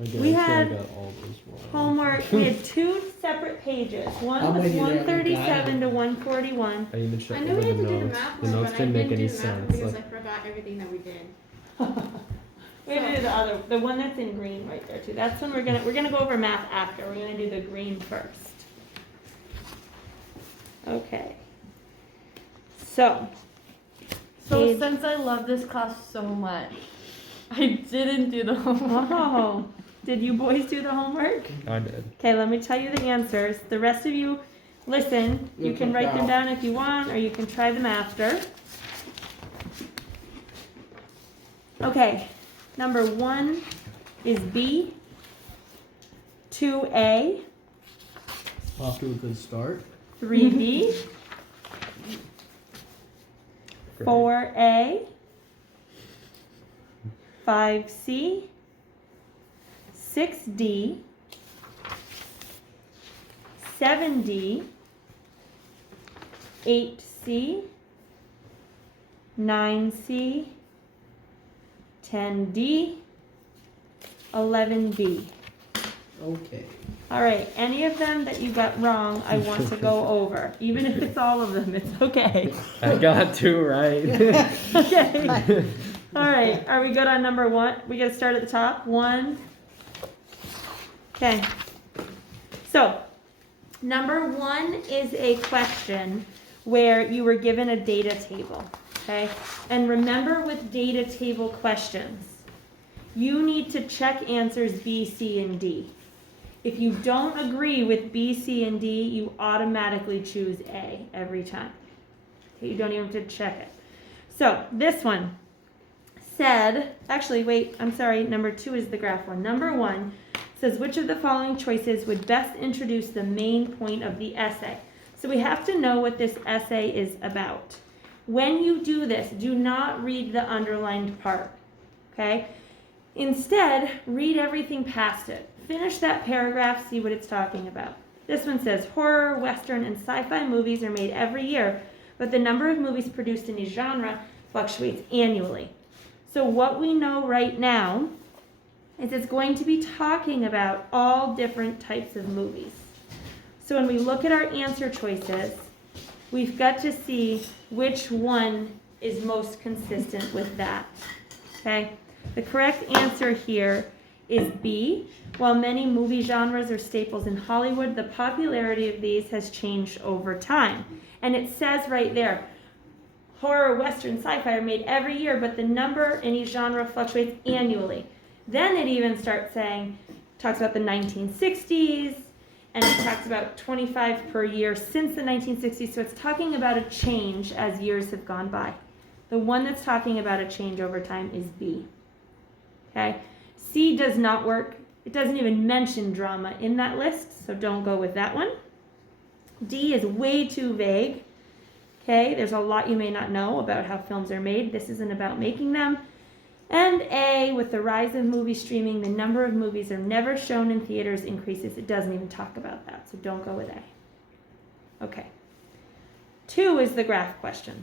Okay, We I feel had I got all those wrong. homework, we had 2 separate pages. One How was many did I 137 to 141. I even checked I knew we had to do the notes. math The one, notes but I didn't make didn't any do the math one sense. because Like, I forgot everything that we did. We had to do the other, the one that's in green right there too. That's when we're gonna go over math after. We're gonna do the green first. Okay. So. So page- since I love this class so much, I didn't do the homework. Oh, did you boys do the homework? I did. Okay, let me tell you the answers. The rest of you, listen. You can write them down if you want, or you can try them after. Okay, number 1 is B. 2A. Off to a good start. 3B. Great. 4A. 5C. 6D. 7D. 8C. 9C. 10D. 11B. Okay. All right, any of them that you got wrong, I want to go over. Even if it's all of them, it's okay. I got 2 right. Okay. All right, are we good on number 1? We gotta start at the top. 1. Okay. So, number 1 is a question where you were given a data table. Okay? And remember with data table questions, you need to check answers B, C, and D. If you don't agree with B, C, and D, you automatically choose A every time. Okay, you don't even have to check it. So this one said, actually, wait, I'm sorry, number 2 is the graph one. Number 1 says, which of the following choices would best introduce the main point of the essay? So we have to know what this essay is about. When you do this, do not read the underlined part, okay? Instead, read everything past it. Finish that paragraph, see what it's talking about. This one says, horror, western, and sci-fi movies are made every year, but the number of movies produced in each genre fluctuates annually. So what we know right now is it's going to be talking about all different types of movies. So when we look at our answer choices, we've got to see which one is most consistent with that, okay? The correct answer here is B. While many movie genres are staples in Hollywood, the popularity of these has changed over time. And it says right there, horror, western, sci-fi are made every year, but the number in each genre fluctuates annually. Then it even starts saying, talks about the 1960s, and it talks about 25 per year since the 1960s. So it's talking about a change as years have gone by. The one that's talking about a change over time is B. Okay? C does not work. It doesn't even mention drama in that list, so don't go with that one. D is way too vague. Okay, there's a lot you may not know about how films are made. This isn't about making them. And A, with the rise of movie streaming, the number of movies are never shown in theaters increases. It doesn't even talk about that, so don't go with A. Okay. 2 is the graph question.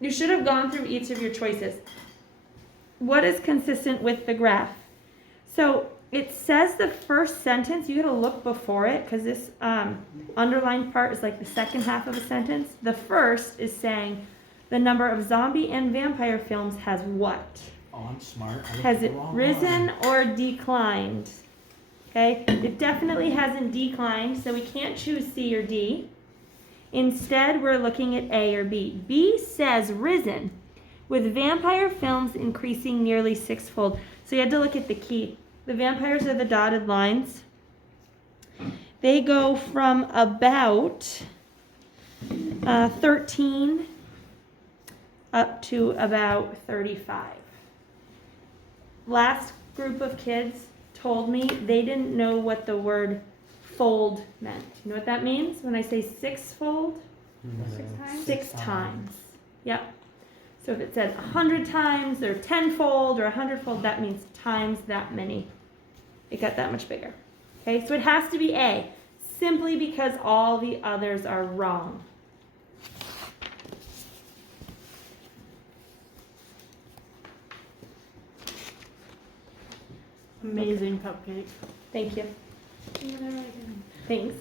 You should have gone through each of your choices. What is consistent with the graph? So it says the first sentence, you gotta look before it because this underlined part is like the second half of a sentence. The first is saying the number of zombie and vampire films has what? Oh, I'm smart. I looked Has at the it wrong risen one. or declined? Okay, it definitely hasn't declined, so we can't choose C or D. Instead, we're looking at A or B. B says risen, with vampire films increasing nearly 6-fold. So you had to look at the key. The vampires are the dotted lines. They go from about 13 up to about 35. Last group of kids told me they didn't know what the word fold meant. You know what that means? When I say 6-fold? 6 times? 6 times. Yep. So if it said 100 times or 10-fold or 100-fold, that means times that many. It got that much bigger. Okay, so it has to be A, simply because all the others are wrong. Amazing cupcake. Thank you. Yeah, they're really good. Thanks.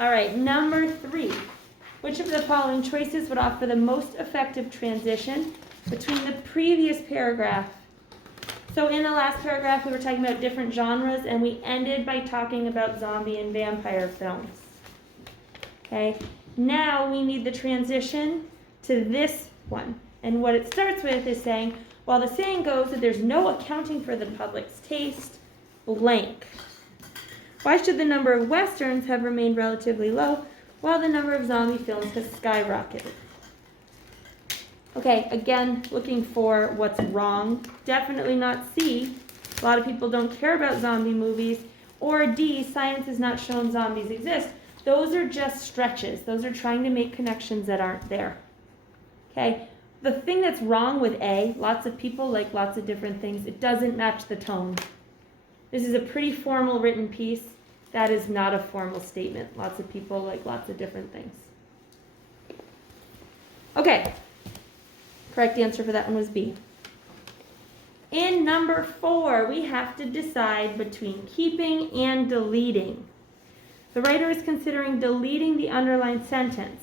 All right, number 3. Which of the following choices would offer the most effective transition between the previous paragraph? So in the last paragraph, we were talking about different genres, and we ended by talking about zombie and vampire films. Okay, now we need the transition to this one. And what it starts with is saying, while the saying goes that there's no accounting for the public's taste, blank. Why should the number of westerns have remained relatively low while the number of zombie films has skyrocketed? Okay, again, looking for what's wrong. Definitely not C. A lot of people don't care about zombie movies. Or D, science has not shown zombies exist. Those are just stretches. Those are trying to make connections that aren't there. Okay, the thing that's wrong with A, lots of people like lots of different things. It doesn't match the tone. This is a pretty formal written piece. That is not a formal statement. Lots of people like lots of different things. Okay. Correct answer for that one was B. In number 4, we have to decide between keeping and deleting. The writer is considering deleting the underlined sentence.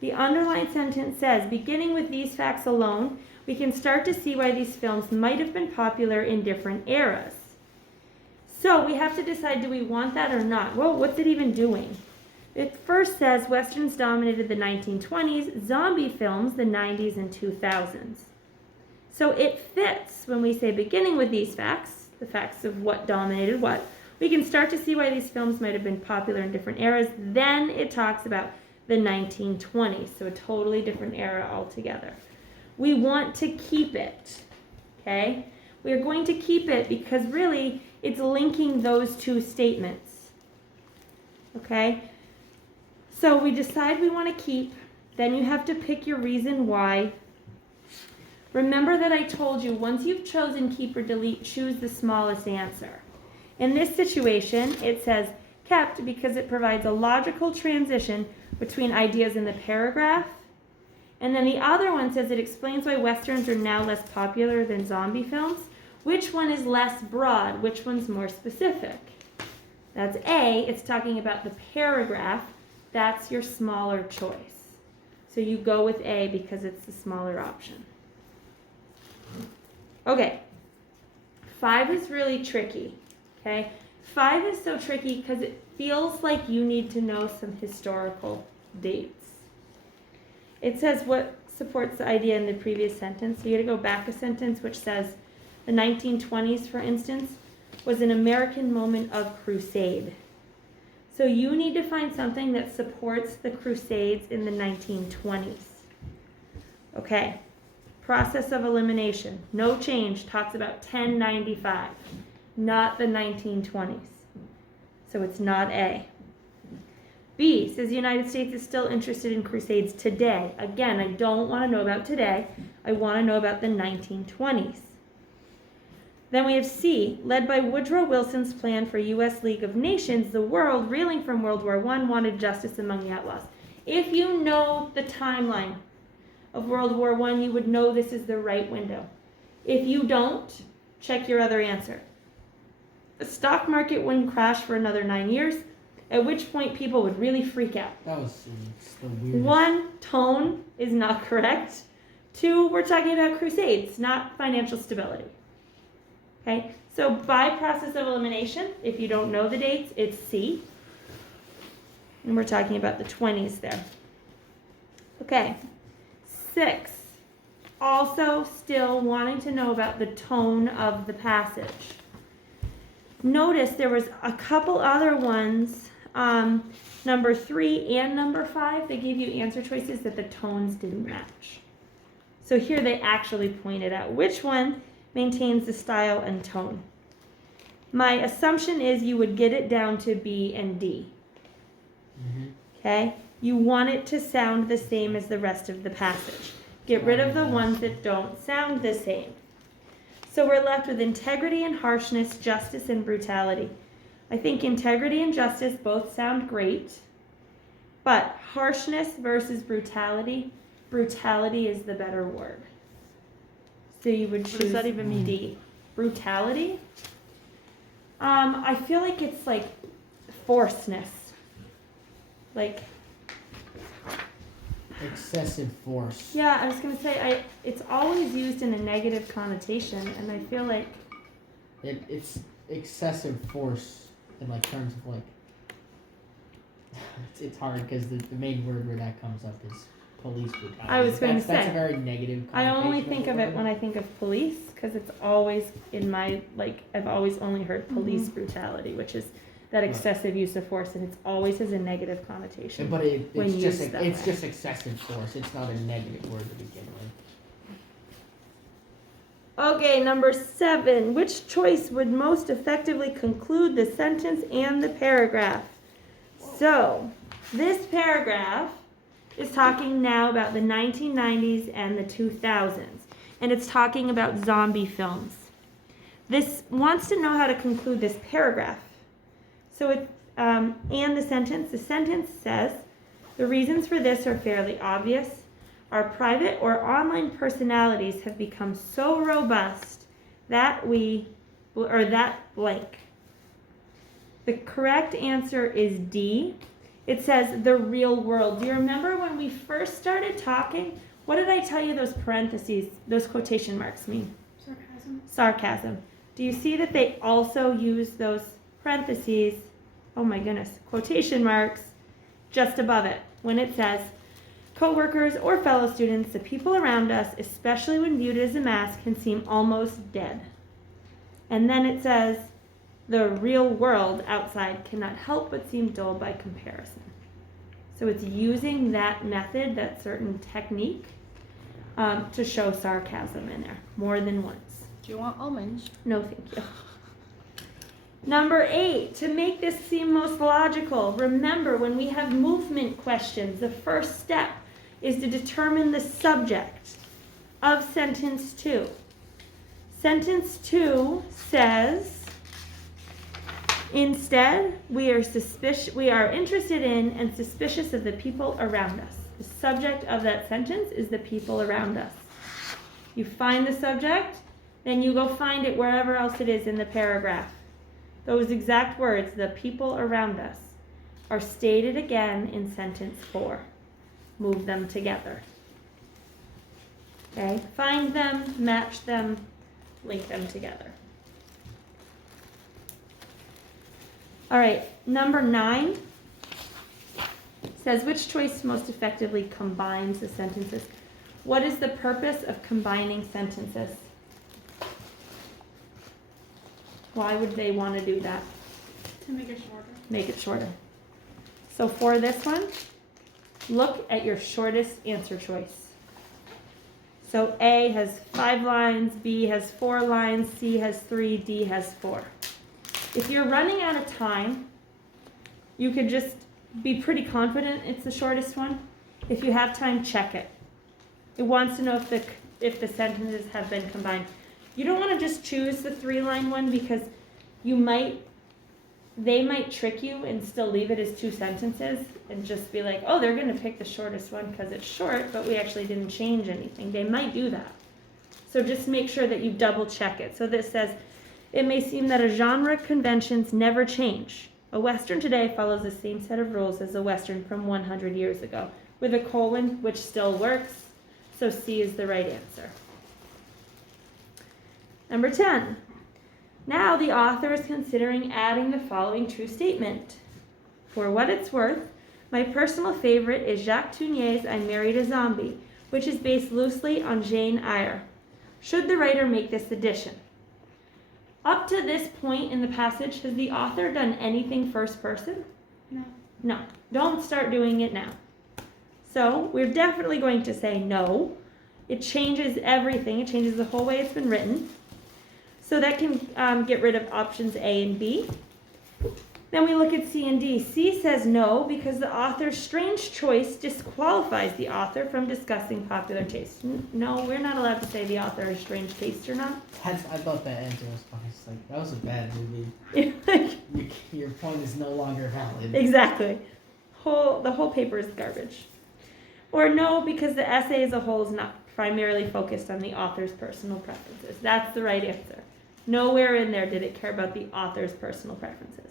The underlined sentence says, beginning with these facts alone, we can start to see why these films might have been popular in different eras. So we have to decide, do we want that or not? Well, what's it even doing? It first says westerns dominated the 1920s, zombie films the 90s and 2000s. So it fits when we say beginning with these facts, the facts of what dominated what. We can start to see why these films might have been popular in different eras. Then it talks about the 1920s, so a totally different era altogether. We want to keep it, okay? We are going to keep it because really it's linking those two statements, okay? So we decide we want to keep, then you have to pick your reason why. Remember that I told you once you've chosen keep or delete, choose the smallest answer. In this situation, it says kept because it provides a logical transition between ideas in the paragraph. And then the other one says it explains why westerns are now less popular than zombie films. Which one is less broad? Which one's more specific? That's A. It's talking about the paragraph. That's your smaller choice. So you go with A because it's the smaller option. Okay. 5 is really tricky. Okay. 5 is so tricky because it feels like you need to know some historical dates. It says what supports the idea in the previous sentence. So you got to go back a sentence which says the 1920s, for instance, was an American moment of crusade. So you need to find something that supports the Crusades in the 1920s. Okay. Process of elimination. No change. Talks about 1095. Not the 1920s. So it's not A. B says the United States is still interested in crusades today. Again, I don't want to know about today. I want to know about the 1920s. Then we have C. Led by Woodrow Wilson's plan for U.S. League of Nations, the world, reeling from World War I, wanted justice among the outlaws. If you know the timeline of World War I, you would know this is the right window. If you don't, check your other answer. The stock market wouldn't crash for another 9 years, at which point people would really freak out. That was the weirdest. 1, tone is not correct. 2, we're talking about crusades, not financial stability. Okay, so by process of elimination, if you don't know the dates, it's C. And we're talking about the 20s there. Okay, 6. Also still wanting to know about the tone of the passage. Notice there was a couple other ones, number 3 and number 5, they gave you answer choices that the tones didn't match. So here they actually pointed out which one maintains the style and tone. My assumption is you would get it down to B and D. Okay? You want it to sound the same as the rest of the passage. Get rid of the ones that don't sound the same. So we're left with integrity and harshness, justice and brutality. I think integrity and justice both sound great, but harshness versus brutality, brutality is the better word. So you would choose What does that even mean? D. Brutality. I feel like it's like forceness. Like, Excessive force. yeah, I was gonna say it's always used in a negative connotation, and I feel like It's excessive force in like terms of like. It's hard because the main word where that comes up is police brutality. I was going to That's say. a very negative. I only connotation think the of it word. when I think of police, because it's always in my, like, I've always only heard police Mm-hmm. brutality, which is that Right. excessive use of force, and it's always has a negative connotation. But when it's just used that it's way. just excessive force. It's not a negative word to begin with. Okay, number 7. Which choice would most effectively conclude the sentence and the paragraph? So, this paragraph is talking now about the 1990s and the 2000s, and it's talking about zombie films. This wants to know how to conclude this paragraph. So it and the sentence says, the reasons for this are fairly obvious. Our private or online personalities have become so robust that that blank. The correct answer is D. It says the real world. Do you remember when we first started talking? What did I tell you those parentheses, those quotation marks mean? Sarcasm. Sarcasm. Do you see that they also use those parentheses, oh my goodness, quotation marks just above it when it says, co-workers or fellow students, the people around us, especially when viewed as a mass, can seem almost dead. And then it says, the real world outside cannot help but seem dull by comparison. So it's using that method, that certain technique, to show sarcasm in there more than once. Do you want almonds? No, thank you. Number 8, to make this seem most logical, remember when we have movement questions, the first step is to determine the subject of sentence 2. Sentence 2 says, instead, we are interested in and suspicious of the people around us. The subject of that sentence is the people around us. You find the subject, then you go find it wherever else it is in the paragraph. Those exact words, the people around us, are stated again in sentence 4. Move them together. Okay? Find them, match them, link them together. All right, number 9 says which choice most effectively combines the sentences. What is the purpose of combining sentences? Why would they want to do that? To make it shorter. Make it shorter. So for this one, look at your shortest answer choice. So A has 5 lines, B has 4 lines, C has 3, D has 4. If you're running out of time, you could just be pretty confident it's the shortest one. If you have time, check it. It wants to know if the sentences have been combined. You don't want to just choose the 3-line one because they might trick you and still leave it as 2 sentences and just be like, oh, they're going to pick the shortest one because it's short, but we actually didn't change anything. They might do that. So just make sure that you double check it. So this says, it may seem that a genre conventions never change. A Western today follows the same set of rules as a Western from 100 years ago, with a colon, which still works. So C is the right answer. Number 10. Now the author is considering adding the following true statement. For what it's worth, my personal favorite is Jacques Tournier's I Married a Zombie, which is based loosely on Jane Eyre. Should the writer make this addition? Up to this point in the passage, has the author done anything first person? No. No. Don't start doing it now. So we're definitely going to say no. It changes everything. It changes the whole way it's been written. So that can get rid of options A and B. Then we look at C and D. C says no because the author's strange choice disqualifies the author from discussing popular taste. No, we're not allowed to say the author has strange taste or not. I thought that answer was fine. It's like, that was a bad movie. Your point is no longer valid. Exactly. The whole paper is garbage. Or no, because the essay as a whole is not primarily focused on the author's personal preferences. That's the right answer. Nowhere in there did it care about the author's personal preferences.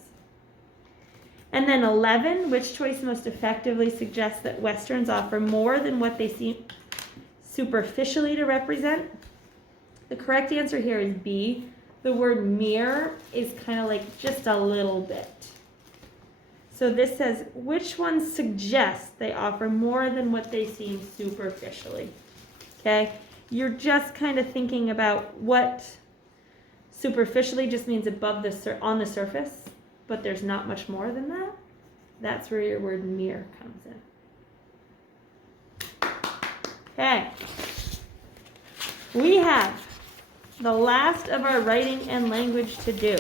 And then 11, which choice most effectively suggests that Westerns offer more than what they seem superficially to represent? The correct answer here is B. The word mere is kind of like just a little bit. So this says, which ones suggest they offer more than what they seem superficially? Okay, you're just kind of thinking about what superficially just means above the on the surface, but there's not much more than that. That's where your word mere comes in. Okay, we have the last of our writing and language to do.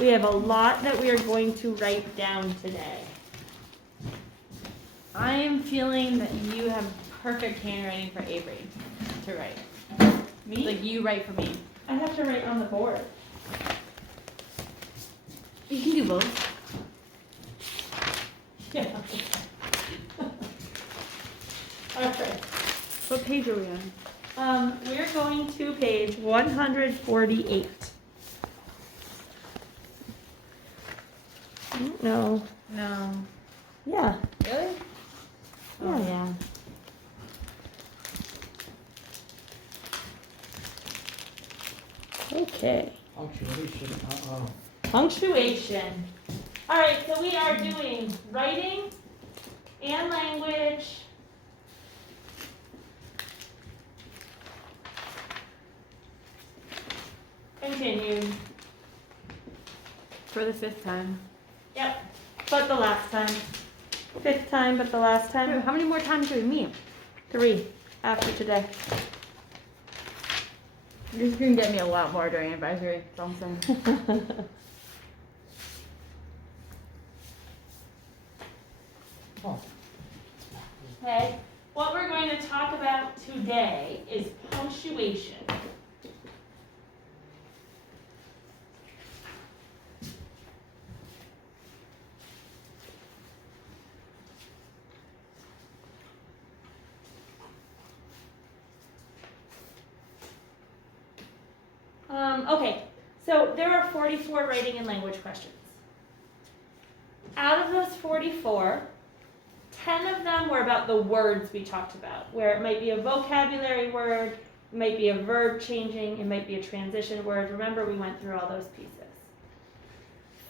We have a lot that we are going to write down today. I am feeling that you have perfect handwriting for Avery to write. Me? Like you write for me. I have to write on the board. You can do both. Yeah. Okay. What page are we on? We're going to page 148. No. No. Yeah. Really? Oh, yeah. Okay. Punctuation. Punctuation. All right, so we are doing writing and language. Continued. For the 5th time. Yep, but the last time. 5th time, but the last time. How many more times do we meet? 3 after today. This is gonna get me a lot more during advisory. That's all I'm saying. Oh, Okay, what we're going to talk about today is punctuation. Okay, so there are 44 writing and language questions. Out of those 44, 10 of them were about the words we talked about, where it might be a vocabulary word, it might be a verb changing, it might be a transition word. Remember, we went through all those pieces.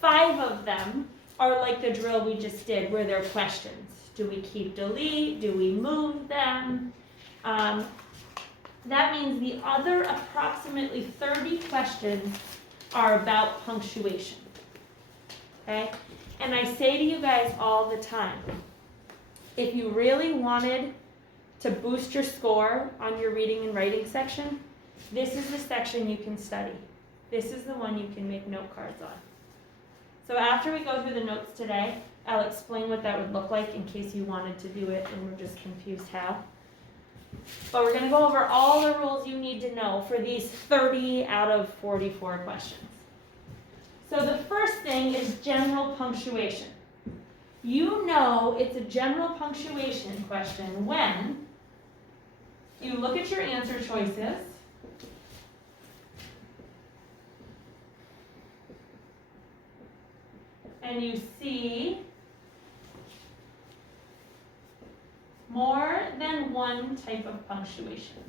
5 of them are like the drill we just did, where they're questions. Do we keep, delete? Do we move them? That means the other approximately 30 questions are about punctuation. Okay? And I say to you guys all the time, if you really wanted to boost your score on your reading and writing section, this is the section you can study. This is the one you can make note cards on. So after we go through the notes today, I'll explain what that would look like in case you wanted to do it and were just confused how. But we're going to go over all the rules you need to know for these 30 out of 44 questions. So the first thing is general punctuation. You know it's a general punctuation question when you look at your answer choices and you see more than one type of punctuation.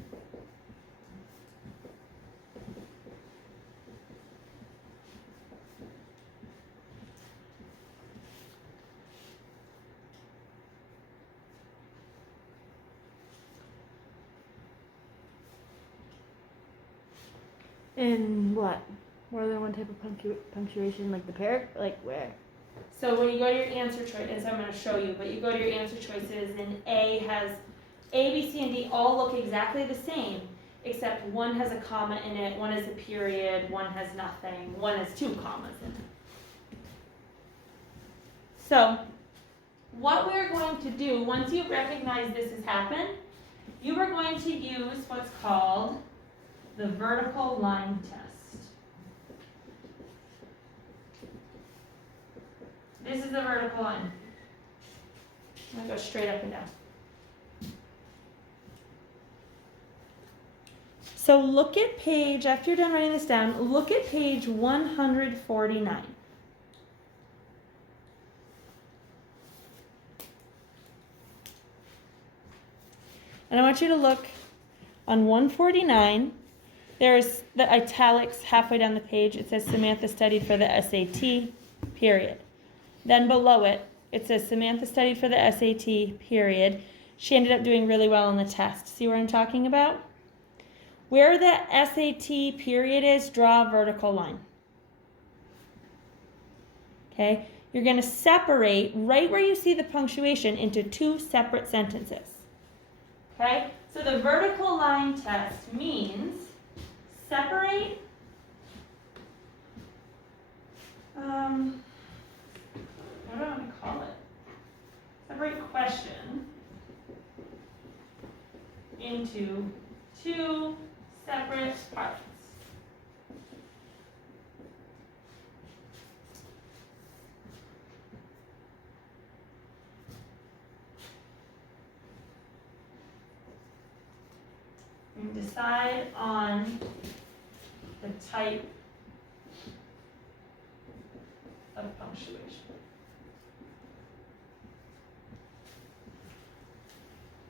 In what? More than one type of punctuation, like the pair? Like where? So when you go to your answer choices, I'm going to show you, but you go to your answer choices and A has, A, B, C, and D all look exactly the same, except one has a comma in it, one has a period, one has nothing, one has 2 commas in it. So what we're going to do, once you recognize this has happened, you are going to use what's called the vertical line test. This is the vertical line. I'm going to go straight up and down. So look at page, after you're done writing this down, look at page 149. And I want you to look on 149. There's the italics halfway down the page. It says Samantha studied for the SAT, period. Then below it, it says Samantha studied for the SAT, period. She ended up doing really well on the test. See what I'm talking about? Where the SAT period is, draw a vertical line. Okay? You're going to separate right where you see the punctuation into two separate sentences. Okay? So the vertical line test means separate what do I want to call it? Separate question into two separate parts. And decide on the type of punctuation.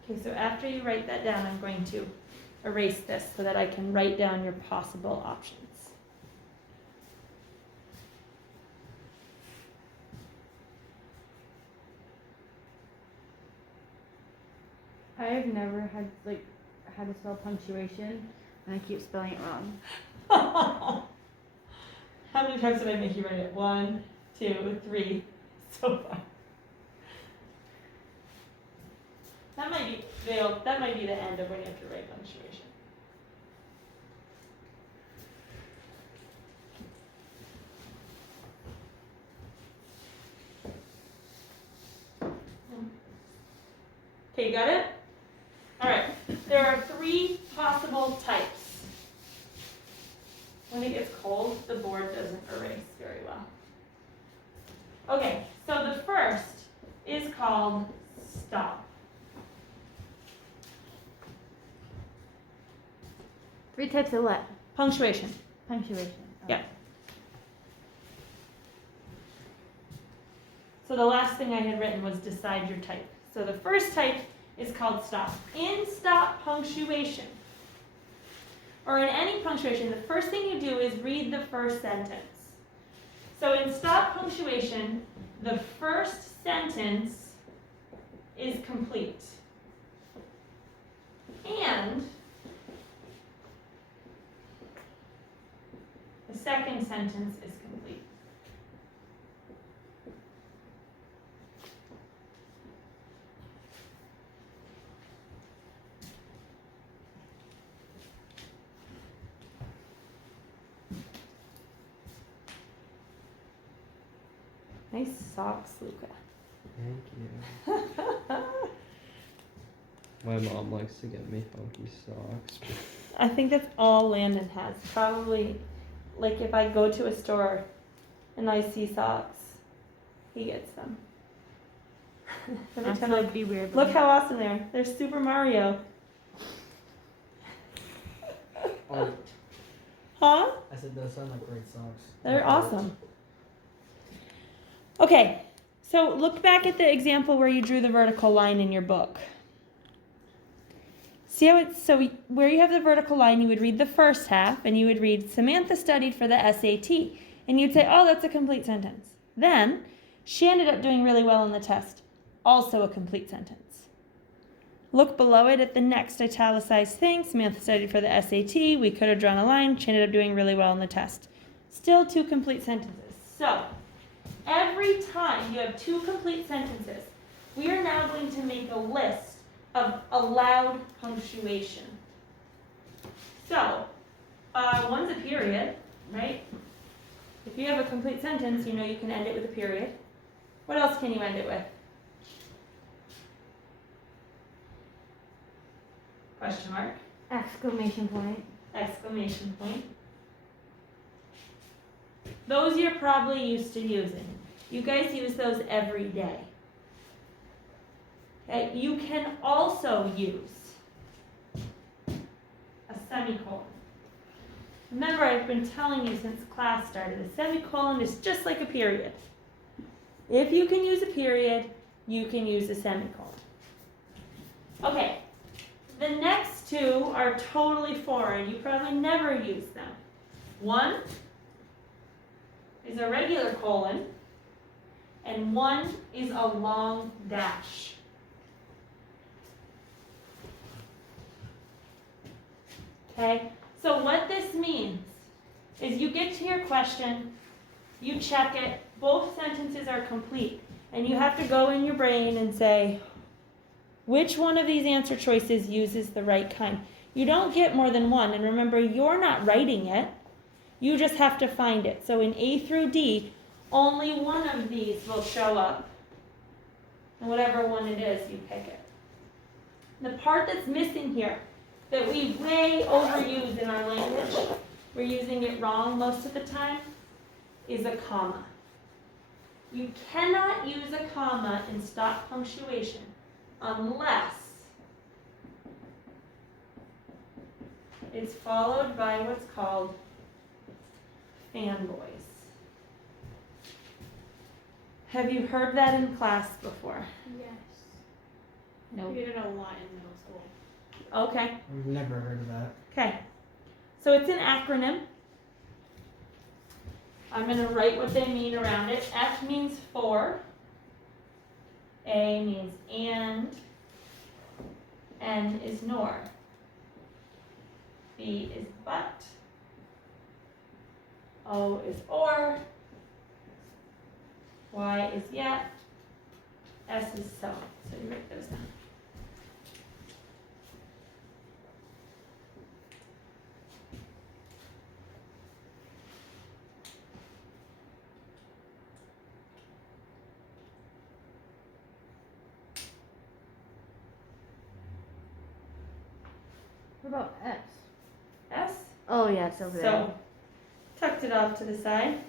Okay, so after you write that down, I'm going to erase this so that I can write down your possible options. I've never had how to spell punctuation, and I keep spelling it wrong. How many times did I make you write it? 1, 2, 3, so far. That might be the end of when you have to write punctuation. Okay, you got it? All right. There are 3 possible types. When it gets cold, the board doesn't erase very well. Okay, so the first is called stop. 3 types of what? Punctuation. Punctuation. Oh. Yeah. So the last thing I had written was decide your type. So the first type is called stop. In stop punctuation, or in any punctuation, the first thing you do is read the first sentence. So in stop punctuation, the first sentence is complete. And the second sentence is complete. Nice socks, Luca. Thank you. My mom likes to get me funky socks. I think that's all Landon has. Probably, like if I go to a store and I see socks, he gets them. Every time I That'd be weird. look how awesome they are. They're Super Mario. Oh, Huh? I said those sound like great socks. They're awesome. Okay, so look back at the example where you drew the vertical line in your book. See how it's, so where you have the vertical line, you would read the first half, and you would read, Samantha studied for the SAT. And you'd say, oh, that's a complete sentence. Then, she ended up doing really well on the test. Also a complete sentence. Look below it at the next italicized thing. Samantha studied for the SAT. We could have drawn a line. She ended up doing really well on the test. Still 2 complete sentences. So, every time you have 2 complete sentences, we are now going to make a list of allowed punctuation. So, one's a period, right? If you have a complete sentence, you know you can end it with a period. What else can you end it with? Question mark, Exclamation point. exclamation point. Those you're probably used to using. You guys use those every day. Okay, you can also use a semicolon. Remember, I've been telling you since class started, a semicolon is just like a period. If you can use a period, you can use a semicolon. Okay, the next two are totally foreign. You probably never use them. One is a regular colon, and one is a long dash. Okay, so what this means is you get to your question, you check it, both sentences are complete, and you have to go in your brain and say, which one of these answer choices uses the right kind? You don't get more than one, and remember, you're not writing it, you just have to find it. So in A through D, only one of these will show up, and whatever one it is, you pick it. The part that's missing here, that we way overuse in our language, we're using it wrong most of the time, is a comma. You cannot use a comma in stop punctuation unless it's followed by what's called fanboys. Have you heard that in class before? Yes. No. We did it a lot in middle school. Okay. We've never heard of that. Okay. So it's an acronym. I'm going to write what they mean around it. F means for. A means and. N is nor. B is but. O is or. Y is yet. S is so. So you write those down. What about S? S. Oh yeah, it's over there. So, tucked it off to the side.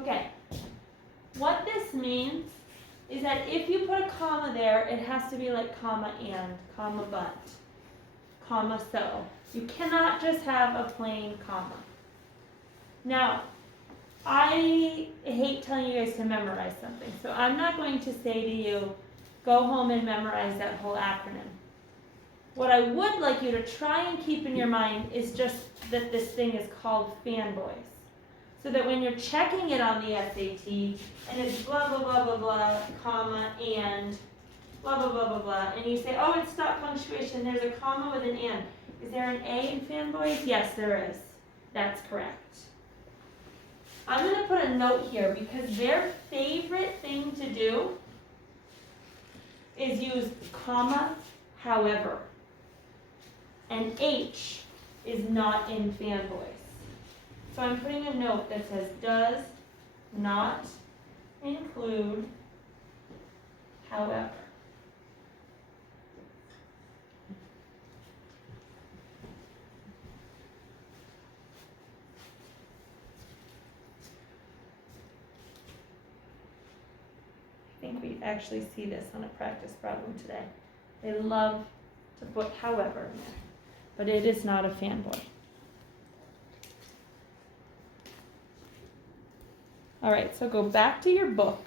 Okay. What this means is that if you put a comma there, it has to be like comma and, comma but, comma so. You cannot just have a plain comma. Now, I hate telling you guys to memorize something, so I'm not going to say to you, go home and memorize that whole acronym. What I would like you to try and keep in your mind is just that this thing is called fanboys. So that when you're checking it on the SAT, and it's blah, blah, blah, blah, blah, comma, and blah, blah, blah, blah, blah, and you say, oh, it's stop punctuation, there's a comma with an and. Is there an A in fanboys? Yes, there is. That's correct. I'm going to put a note here because their favorite thing to do is use comma, however. And H is not in fanboys. So I'm putting a note that says does not include however. I think we actually see this on a practice problem today. They love to put however in there, but it is not a fanboy. All right, so go back to your book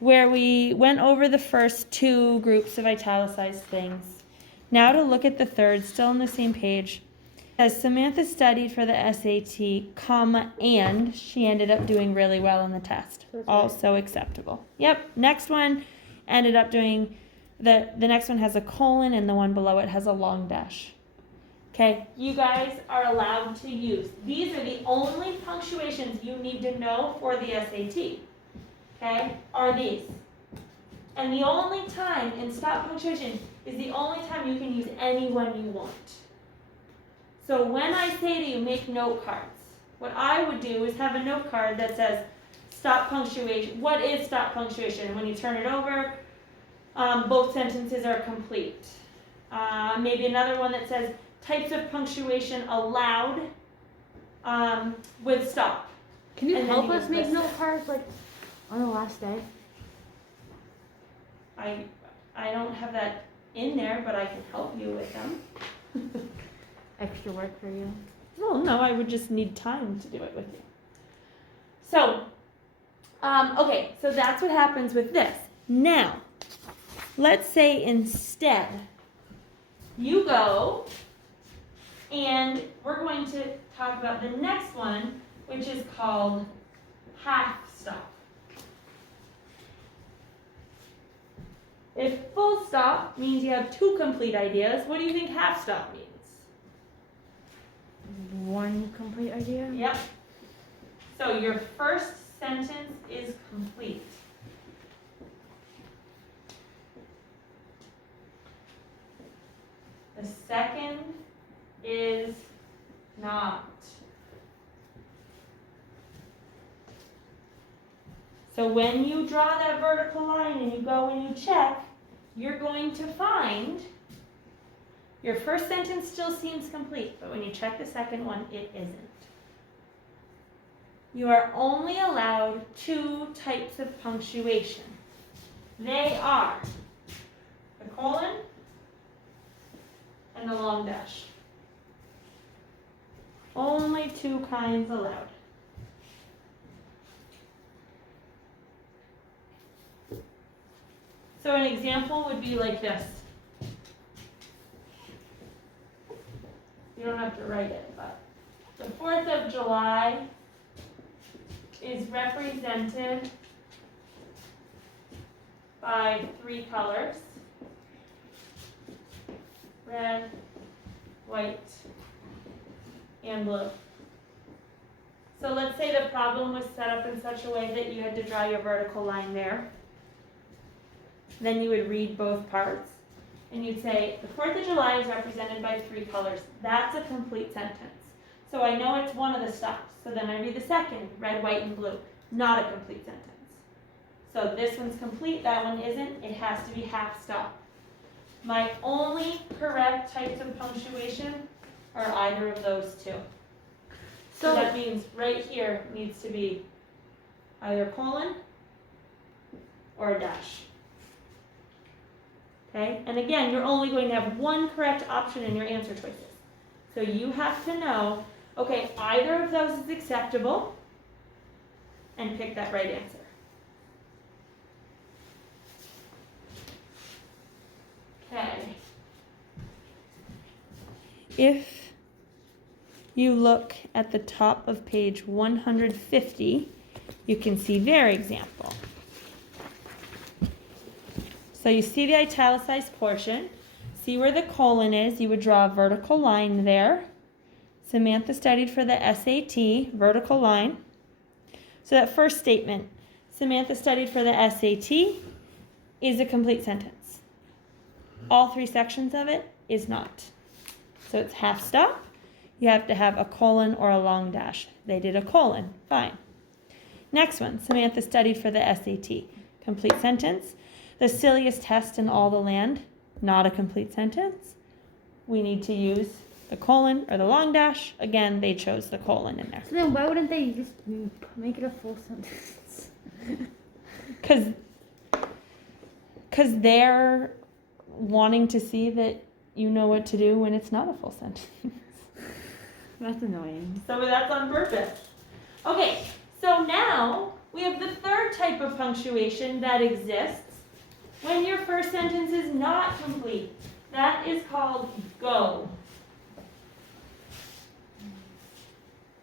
where we went over the first two groups of italicized things. Now to look at the third, still on the same page. As Samantha studied for the SAT, comma, and she ended up doing really well on the test. That's right. Also acceptable. Yep, next one ended up doing, the next one has a colon and the one below it has a long dash. Okay, you guys are allowed to use. These are the only punctuations you need to know for the SAT. Okay, are these. And the only time in stop punctuation is the only time you can use any one you want. So when I say to you, make note cards, what I would do is have a note card that says stop punctuation. What is stop punctuation? And when you turn it over, both sentences are complete. Maybe another one that says types of punctuation allowed with stop. Can you And then help you us just make list note it. cards like on the last day? I don't have that in there, but I can help you with them. Extra work for you. Well, no, I would just need time to do it with you. So, okay, so that's what happens with this. Now, let's say instead you go and we're going to talk about the next one, which is called half stop. If full stop means you have two complete ideas, what do you think half stop means? One complete idea? Yep. So your first sentence is complete. The second is not. So when you draw that vertical line and you go and you check, you're going to find your first sentence still seems complete, but when you check the second one, it isn't. You are only allowed two types of punctuation. They are the colon and the long dash. Only two kinds allowed. So an example would be like this. You don't have to write it, but the 4th of July is represented by three colors: red, white, and blue. So let's say the problem was set up in such a way that you had to draw your vertical line there. Then you would read both parts and you'd say, the 4th of July is represented by three colors. That's a complete sentence. So I know it's one of the stops. So then I read the second, red, white, and blue. Not a complete sentence. So this one's complete, that one isn't. It has to be half stop. My only correct types of punctuation are either of those two. So that means right here needs to be either colon or a dash. Okay, and again, you're only going to have one correct option in your answer choices. So you have to know, okay, either of those is acceptable, and pick that right answer. Okay. If you look at the top of page 150, you can see their example. So you see the italicized portion, see where the colon is, you would draw a vertical line there. Samantha studied for the SAT, vertical line. So that first statement, Samantha studied for the SAT, is a complete sentence. All three sections of it is not. So it's half stop. You have to have a colon or a long dash. They did a colon, fine. Next one, Samantha studied for the SAT, complete sentence. The silliest test in all the land, not a complete sentence. We need to use the colon or the long dash. Again, they chose the colon in there. So then why wouldn't they just make it a full sentence? Because they're wanting to see that you know what to do when it's not a full sentence. That's annoying. So that's on purpose. Okay, so now we have the third type of punctuation that exists when your first sentence is not complete. That is called go.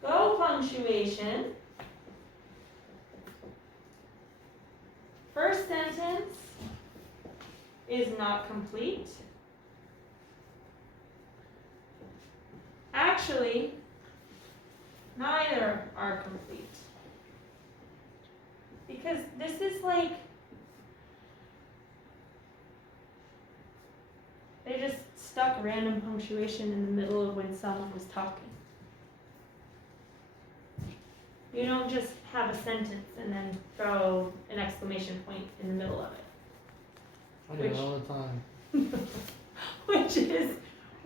Go punctuation. First sentence is not complete. Actually, neither are complete. Because this is like, they just stuck random punctuation in the middle of when someone was talking. You don't just have a sentence and then throw an exclamation point in the middle of it. I do it all the time. Which is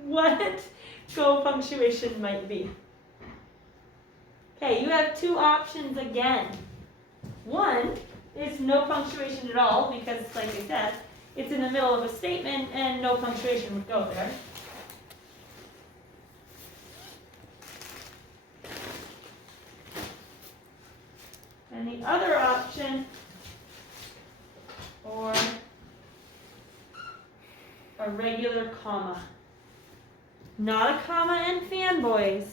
what go punctuation might be. Okay, you have two options again. One is no punctuation at all because, like I said, it's in the middle of a statement and no punctuation would go there. And the other option, or a regular comma. Not a comma and fanboys,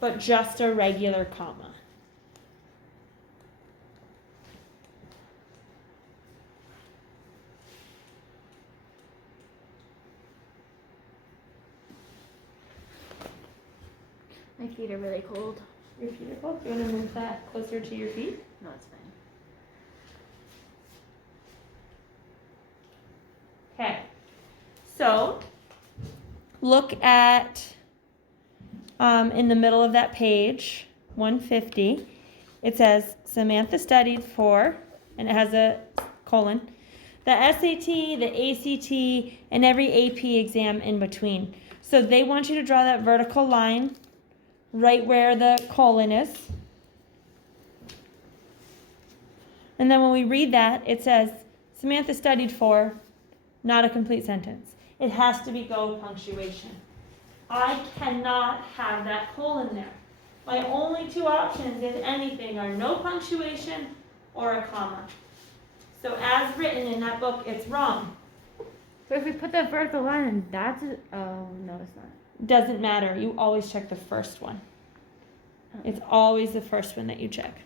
but just a regular comma. My feet are really cold. Your feet are cold. Do you want to move that closer to your feet? No, it's fine. Okay. So, look at in the middle of that page, 150. It says Samantha studied for, and it has a colon, the SAT, the ACT, and every AP exam in between. So they want you to draw that vertical line right where the colon is. And then when we read that, it says Samantha studied for, not a complete sentence. It has to be go punctuation. I cannot have that colon there. My only two options, if anything, are no punctuation or a comma. So as written in that book, it's wrong. So if we put the vertical line in, that's a, oh no, it's not. Doesn't matter. You always check the first one. It's always the first one that you check.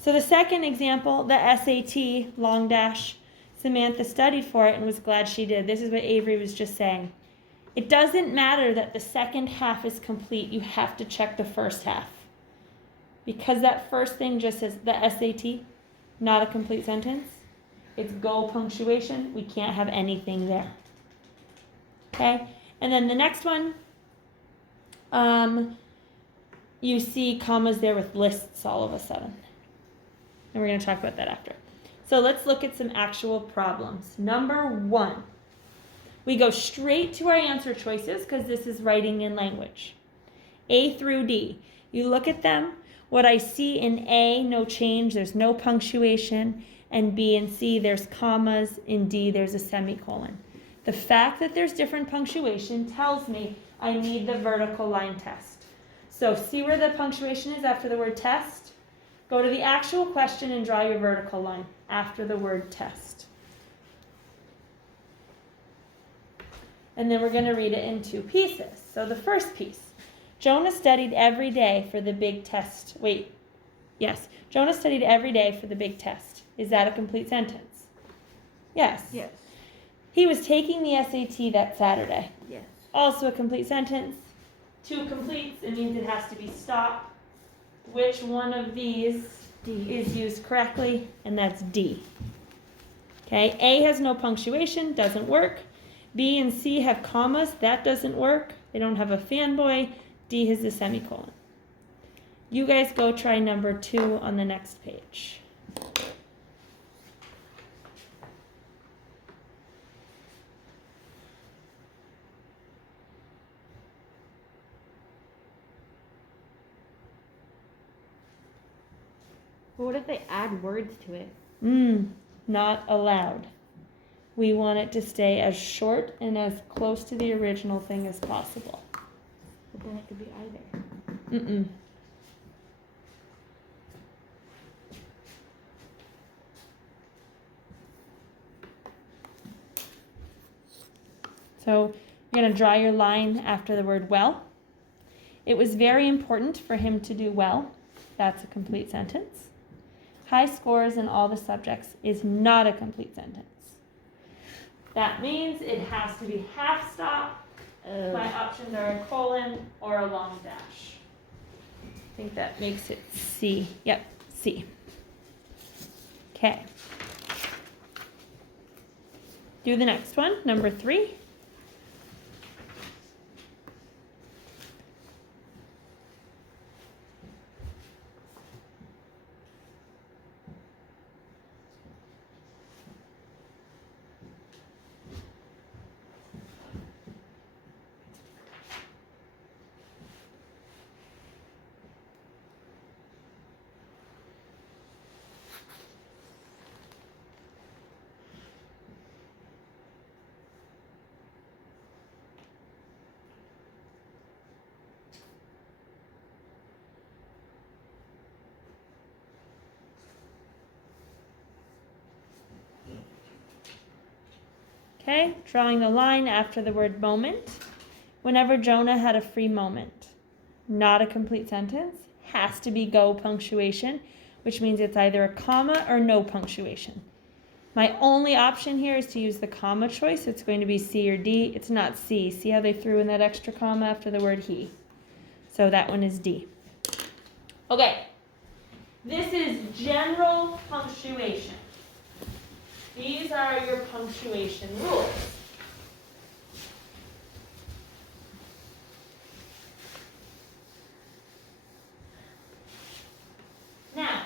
So the second example, the SAT, long dash, Samantha studied for it and was glad she did. This is what Avery was just saying. It doesn't matter that the second half is complete. You have to check the first half. Because that first thing just says the SAT, not a complete sentence. It's go punctuation. We can't have anything there. Okay? And then the next one, you see commas there with lists all of a sudden. And we're going to talk about that after. So let's look at some actual problems. Number 1. We go straight to our answer choices because this is writing in language. A through D. You look at them. What I see in A, no change. There's no punctuation. And B and C, there's commas. In D, there's a semicolon. The fact that there's different punctuation tells me I need the vertical line test. So see where the punctuation is after the word test? Go to the actual question and draw your vertical line after the word test. And then we're going to read it in 2 pieces. So the first piece, Jonah studied every day for the big test. Jonah studied every day for the big test. Is that a complete sentence? Yes. Yes. He was taking the SAT that Saturday. Yes. Also a complete sentence. 2 completes, it means it has to be stopped. Which one of these D. is used correctly? And that's D. Okay, A has no punctuation, doesn't work. B and C have commas, that doesn't work. They don't have a fanboy. D has a semicolon. You guys go try number 2 on the next page. But what if they add words to it? Not allowed. We want it to stay as short and as close to the original thing as possible. But then it could be either. So you're going to draw your line after the word well. It was very important for him to do well. That's a complete sentence. High scores in all the subjects is not a complete sentence. That means it has to be half stop. My options are a colon or a long dash. I think that makes it C. Yep, C. Okay. Do the next one, number 3. Okay, drawing the line after the word moment. Whenever Jonah had a free moment. Not a complete sentence. Has to be go punctuation, which means it's either a comma or no punctuation. My only option here is to use the comma choice. It's going to be C or D. It's not C. See how they threw in that extra comma after the word he? So that one is D. Okay. This is general punctuation. These are your punctuation rules. Now,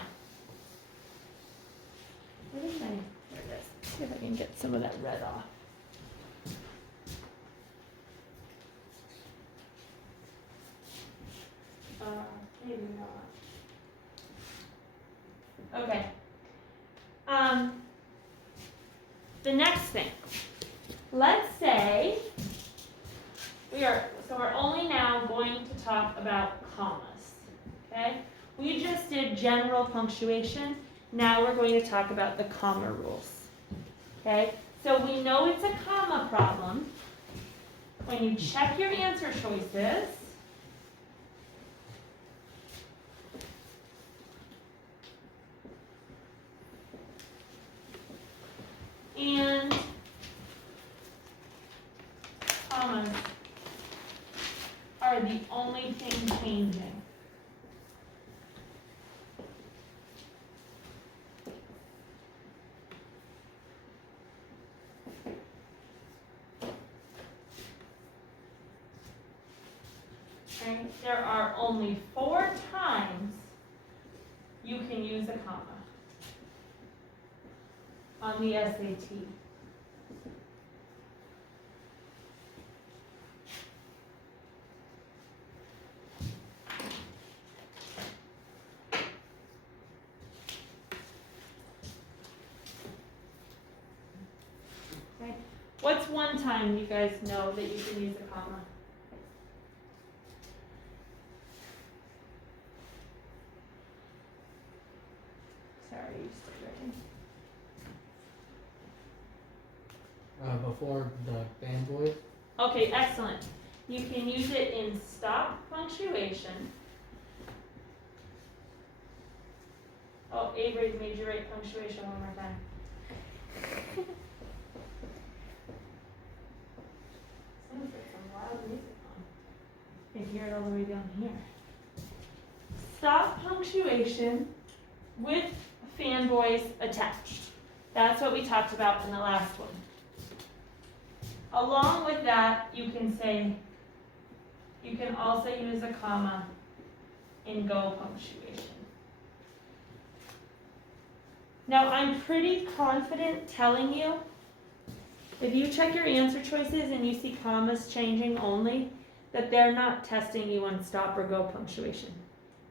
where is my, there it is. See if I can get some of that red off. Maybe not. Okay. The next thing. Let's say we're only now going to talk about commas. Okay? We just did general punctuation. Now we're going to talk about the comma rules. Okay? So we know it's a comma problem when you check your answer choices. And commas are the only thing changing. Okay? There are only 4 times you can use a comma on the SAT. Okay. What's one time you guys know that you can use a comma? Sorry, you still writing. Before the fanboy. Okay, excellent. You can use it in stop punctuation. Oh, Avery made you write punctuation one more time. Sounds like some loud music on. You can hear it all the way down here. Stop punctuation with fanboys attached. That's what we talked about in the last one. Along with that, you can also use a comma in go punctuation. Now, I'm pretty confident telling you, if you check your answer choices and you see commas changing only, that they're not testing you on stop or go punctuation.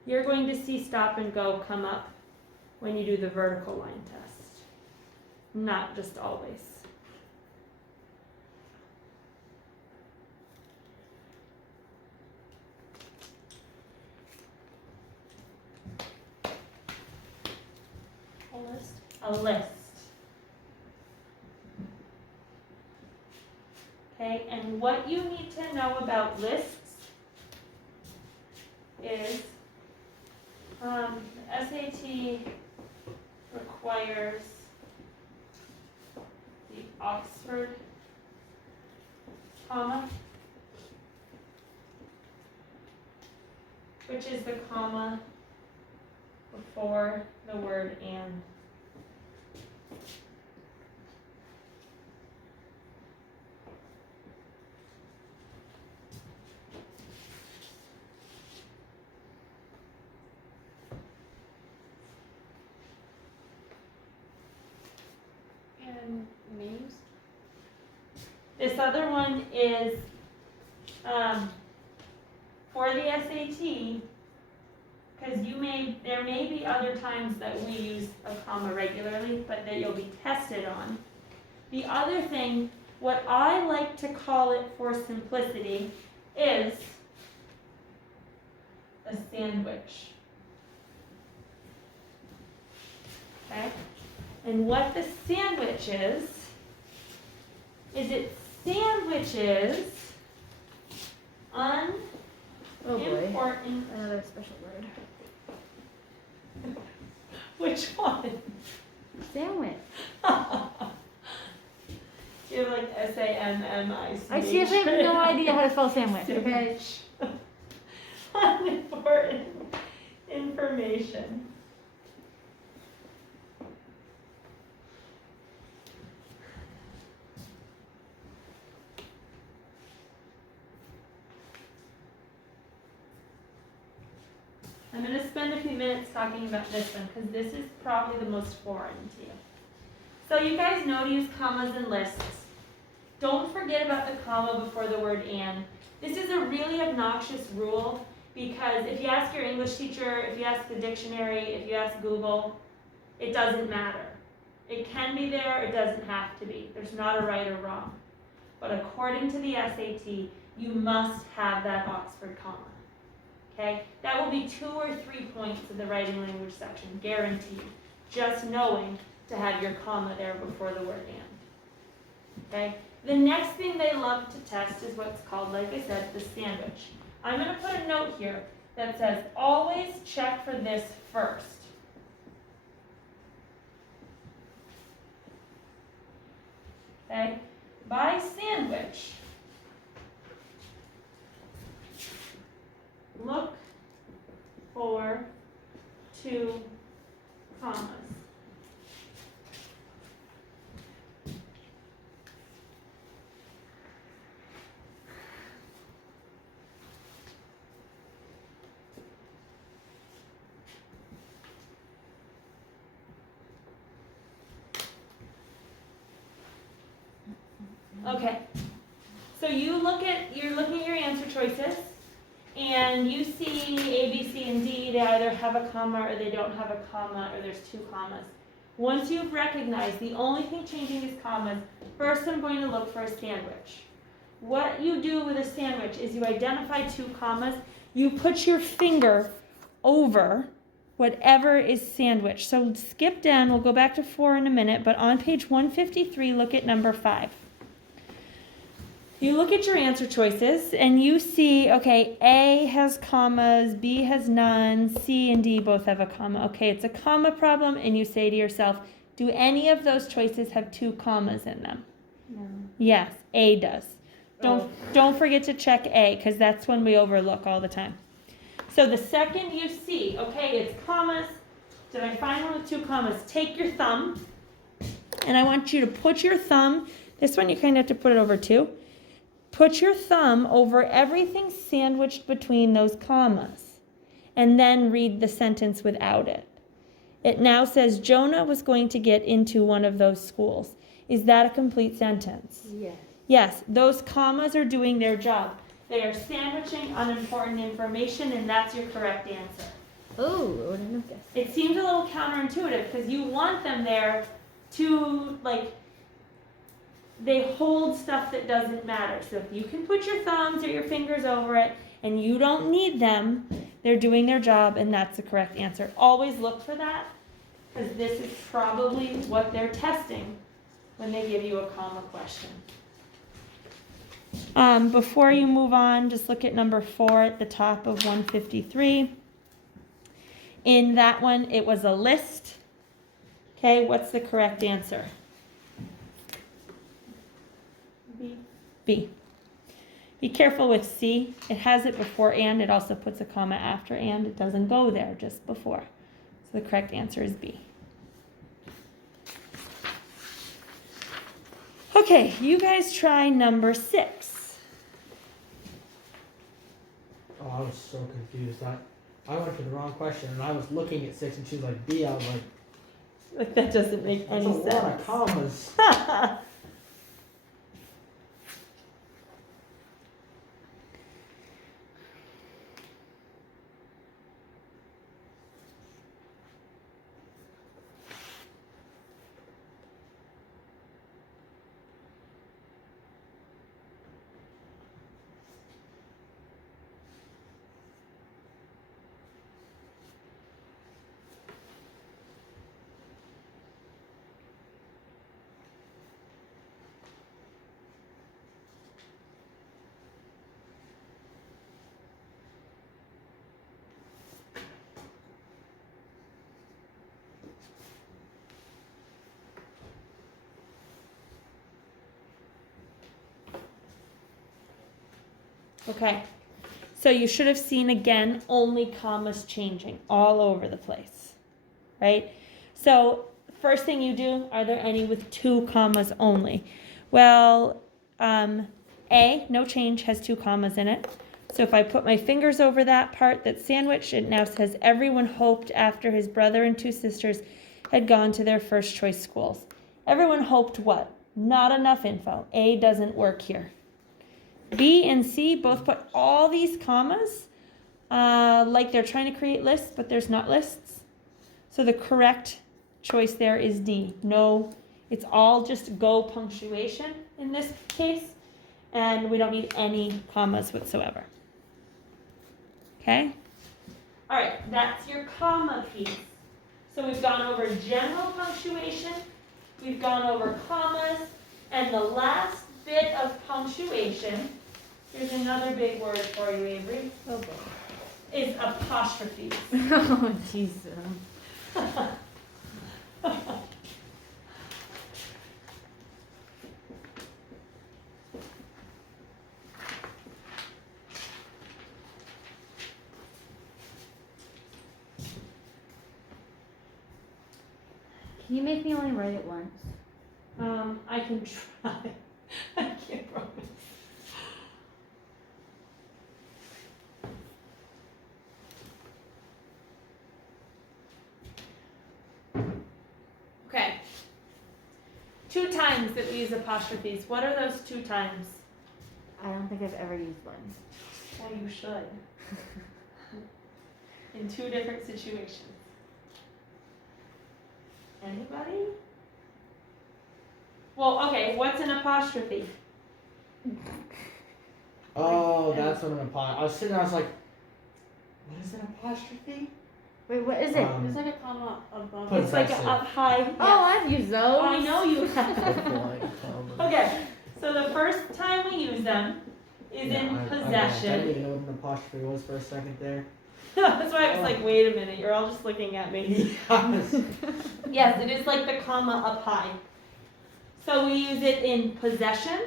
You're going to see stop and go come up when you do the vertical line test. Not just always. A list. Okay, and what you need to know about lists is the SAT requires the Oxford comma, which is the comma before the word and. Names? This other one is for the SAT, because there may be other times that we use a comma regularly, but that you'll be tested on. The other thing, what I like to call it for simplicity, is a sandwich. Okay? And what the sandwich Is it sandwiches? Oh boy. Unimportant. Another special word. Which one? Sandwich. You have like SAMMIC. I seriously have no idea how to spell sandwich, okay? Unimportant information. I'm going to spend a few minutes talking about this one because this is probably the most foreign to you. So you guys know to use commas in lists. Don't forget about the comma before the word and. This is a really obnoxious rule because if you ask your English teacher, if you ask the dictionary, if you ask Google, it doesn't matter. It can be there, it doesn't have to be. There's not a right or wrong. But according to the SAT, you must have that Oxford comma. Okay? That will be 2 or 3 points in the writing language section, guaranteed. Just knowing to have your comma there before the word and. Okay? The next thing they love to test is what's called, like I said, the sandwich. I'm going to put a note here that says, always check for this first. Okay? By sandwich, look for 2 commas. Okay, so you're looking at your answer choices, and you see A, B, C, and D, they either have a comma or they don't have a comma, or there's 2 commas. Once you've recognized the only thing changing is commas, first I'm going to look for a sandwich. What you do with a sandwich is you identify 2 commas, you put your finger over whatever is sandwich. So skip down, we'll go back to 4 in a minute, but on page 153, look at number 5. You look at your answer choices and you see, okay, A has commas, B has none, C and D both have a comma. Okay, it's a comma problem, and you say to yourself, do any of those choices have 2 commas in them? No. Yes, A does. Don't forget to check A, because that's one we overlook all the time. So the second you see, okay, it's commas, did I find one with 2 commas? Take your thumb, and I want you to put your thumb, this one you kind of have to put it over too. Put your thumb over everything sandwiched between those commas, and then read the sentence without it. It now says Jonah was going to get into one of those schools. Is that a complete sentence? Yes. Yes, those commas are doing their job. They are sandwiching unimportant information, and that's your correct answer. Oh, I wouldn't have guessed. It seems a little counterintuitive because you want them there to, like, they hold stuff that doesn't matter. So if you can put your thumbs or your fingers over it and you don't need them, they're doing their job, and that's the correct answer. Always look for that, because this is probably what they're testing when they give you a comma question. Before you move on, just look at number 4 at the top of 153. In that one, it was a list. Okay, what's the correct answer? B. Be careful with C. It has it before and. It also puts a comma after and. It doesn't go there, just before. So the correct answer is B. Okay, you guys try number 6. Oh, I was so confused. I went for the wrong question, and I was looking at 6, and she was like B. I was like, Like, that doesn't make that's any a lot of sense. commas. Okay. So you should have seen again only commas changing all over the place. Right? So first thing you do, are there any with 2 commas only? Well, A, no change, has 2 commas in it. So if I put my fingers over that part that's sandwiched, it now says everyone hoped after his brother and 2 sisters had gone to their first choice schools. Everyone hoped what? Not enough info. A doesn't work here. B and C both put all these commas like they're trying to create lists, but there's not lists. So the correct choice there is D. No, it's all just go punctuation in this case, and we don't need any commas whatsoever. Okay? All right, that's your comma piece. So we've gone over general punctuation, we've gone over commas, and the last bit of punctuation, here's another big word for you, Avery, Oh boy. is apostrophes. Oh Jesus. Can you make me only write it once? I can try. I can't promise. Okay. 2 times that we use apostrophes. What are those 2 times? I don't think I've ever used one. Well, you should. In 2 different situations. Anybody? Well, okay, what's an apostrophe? Oh, that's what an apostrophe. I was sitting there, I was like, what is an apostrophe? Wait, what is it? Um, It's like a comma above. Put- It's like Possessive. a up high. Oh, I've used those. I know you have. Like, Okay, so the first time we use them is Yeah, in I didn't possession. even know what an apostrophe was for a second there. That's why I was like, wait a minute, you're all just looking at me. Yes. Yes, it is like the comma up high. So we use it in possession.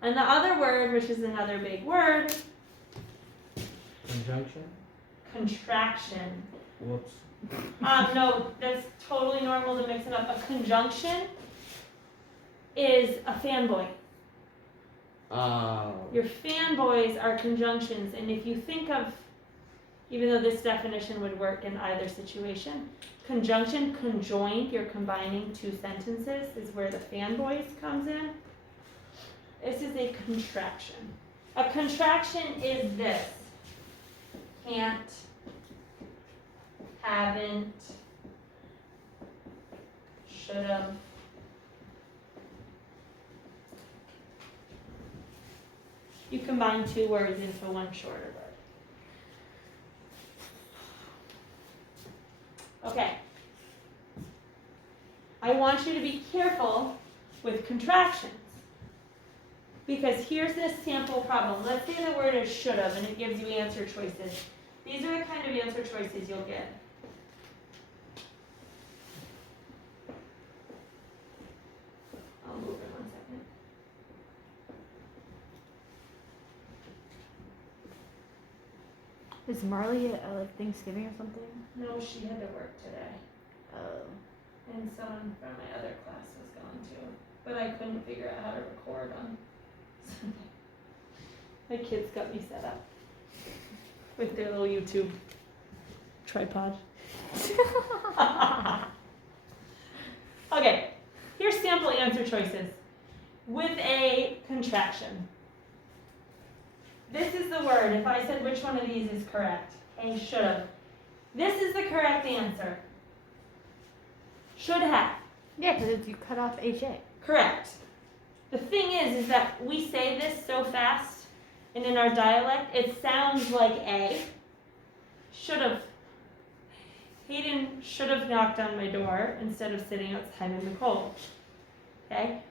And the other word, which is another big word, Conjunction? contraction. Whoops. No, that's totally normal to mix it up. A conjunction is a fanboy. Your fanboys are conjunctions, and if you think of, even though this definition would work in either situation, conjunction, conjoined, you're combining 2 sentences, is where the fanboys comes in. This is a contraction. A contraction is this. Can't, haven't, should've. You combine 2 words into one shorter word. Okay. I want you to be careful with contractions. Because here's this sample problem. Let's say the word is should've and it gives you answer choices. These are the kind of answer choices you'll get. I'll move it 1 second. Is Marley at like Thanksgiving or something? No, she had to work today. Oh. And someone from my other class was going to. But I couldn't figure out how to record on Sunday. My kids got me set up with their little YouTube tripod. Okay, here's sample answer choices with a contraction. This is the word, if I said which one of these is correct, okay, should've. This is the correct answer. Should have. Yeah, because you cut off HA. Correct. The thing is that we say this so fast, and in our dialect, it sounds like A. Should have. Hayden should have knocked on my door instead of sitting outside in the cold. Okay?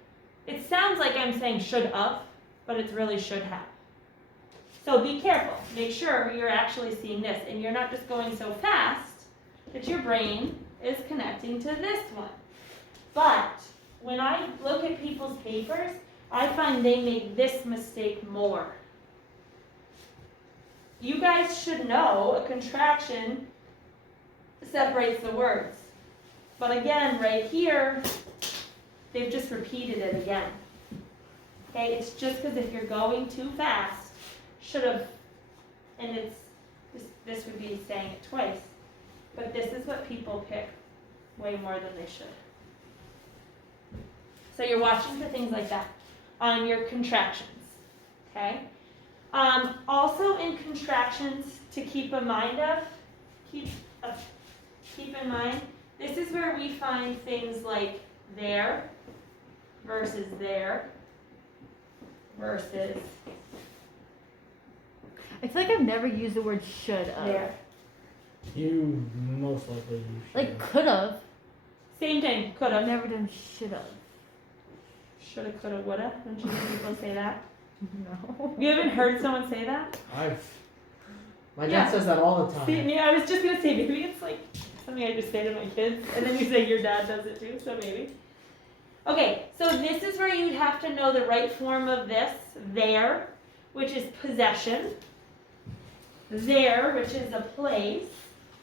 It sounds like I'm saying should have, but it's really should have. So be careful. Make sure you're actually seeing this, and you're not just going so fast that your brain is connecting to this one. But when I look at people's papers, I find they make this mistake more. You guys should know a contraction separates the words. But again, right here, they've just repeated it again. Okay, it's just because if you're going too fast, should have, and this would be saying it twice. But this is what people pick way more than they should. So you're watching for things like that on your contractions, okay? Also in contractions to keep in mind, this is where we find things like there versus there versus I feel like I've never used the word should have. there. You most likely you should. Like could have. Same thing, could I've have. never done should have. Shoulda, coulda, woulda. Don't you hear people say that? No. You haven't heard someone say that? My dad Yeah. says that all the time. See, yeah, I was just gonna say maybe it's like something I just say to my kids, and then you say your dad does it too, so maybe. Okay, so this is where you'd have to know the right form of this. There, which is possession. There, which is a place.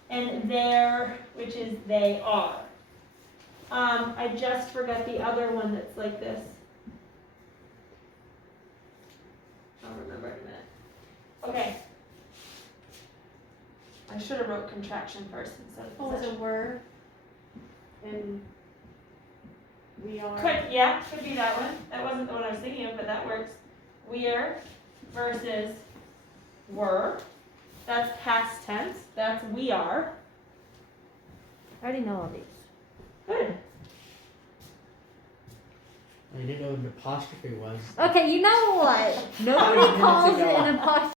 And there, which is they are. I just forgot the other one that's like this. I'll remember in a minute. Okay. I should have wrote contraction first instead of Oh, possession. so we're and we are. Could be that one. That wasn't the one I was thinking of, but that works. We're versus were. That's past tense. That's we are. I already know all these. Good. I didn't know what an apostrophe was. Okay, you know what? How many Nobody minutes calls ago? it an apostrophe.